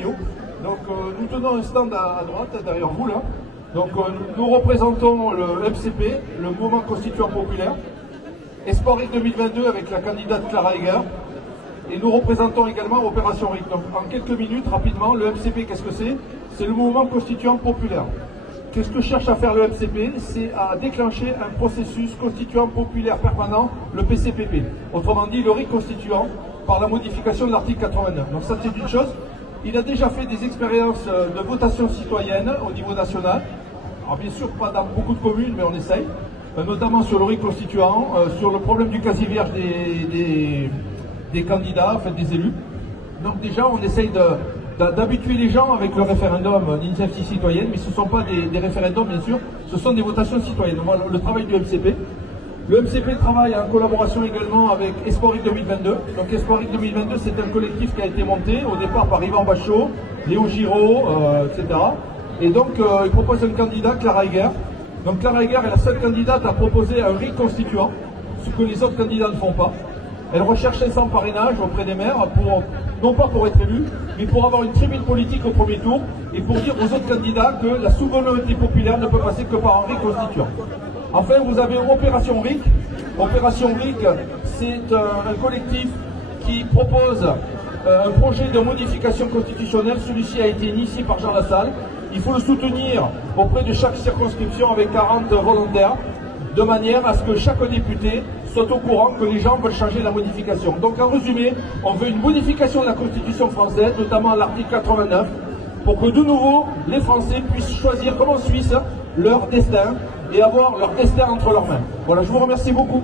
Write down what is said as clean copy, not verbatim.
Donc nous tenons un stand à droite, derrière vous là. Donc nous représentons le MCP, le Mouvement Constituant Populaire, Espoir RIC 2022 avec la candidate Clara Heger. Et nous représentons également Opération RIC. Donc en quelques minutes, rapidement, le MCP, qu'est-ce que c'est? C'est le Mouvement Constituant Populaire. Qu'est-ce que cherche à faire le MCP? C'est à déclencher un processus constituant populaire permanent, le PCPP. Autrement dit, le RIC constituant, par la modification de l'article 89. Donc ça, c'est une chose. Il a déjà fait des expériences de votation citoyenne au niveau national. Alors bien sûr, pas dans beaucoup de communes, mais on essaye. Notamment sur le RIC constituant, sur le problème du casier vierge des candidats, en fait des élus. Donc déjà, on essaye d'habituer les gens avec le référendum d'initiative citoyenne, mais ce ne sont pas des référendums, bien sûr, ce sont des votations citoyennes. Voilà le travail du MCP. Le MCP travaille en collaboration également avec Espoir RIC 2022. Donc Espoir RIC 2022, c'est un collectif qui a été monté au départ par Yvan Bachot, Léo Giraud, etc. Et donc il propose un candidat, Clara Heger. Donc Clara Heger est la seule candidate à proposer un RIC constituant, ce que les autres candidats ne font pas. Elle recherche 500 parrainages auprès des maires, non pas pour être élu, mais pour avoir une tribune politique au premier tour et pour dire aux autres candidats que la souveraineté populaire ne peut passer que par un RIC constituant. Enfin, vous avez Opération RIC. Opération RIC, c'est un collectif qui propose un projet de modification constitutionnelle. Celui-ci a été initié par Jean Lassalle. Il faut le soutenir auprès de chaque circonscription avec 40 volontaires, de manière à ce que chaque député soit au courant que les gens veulent changer la modification. Donc en résumé, on veut une modification de la Constitution française, notamment l'article 89, pour que de nouveau les Français puissent choisir, comme en Suisse, leur destin et avoir leur destin entre leurs mains. Voilà, je vous remercie beaucoup.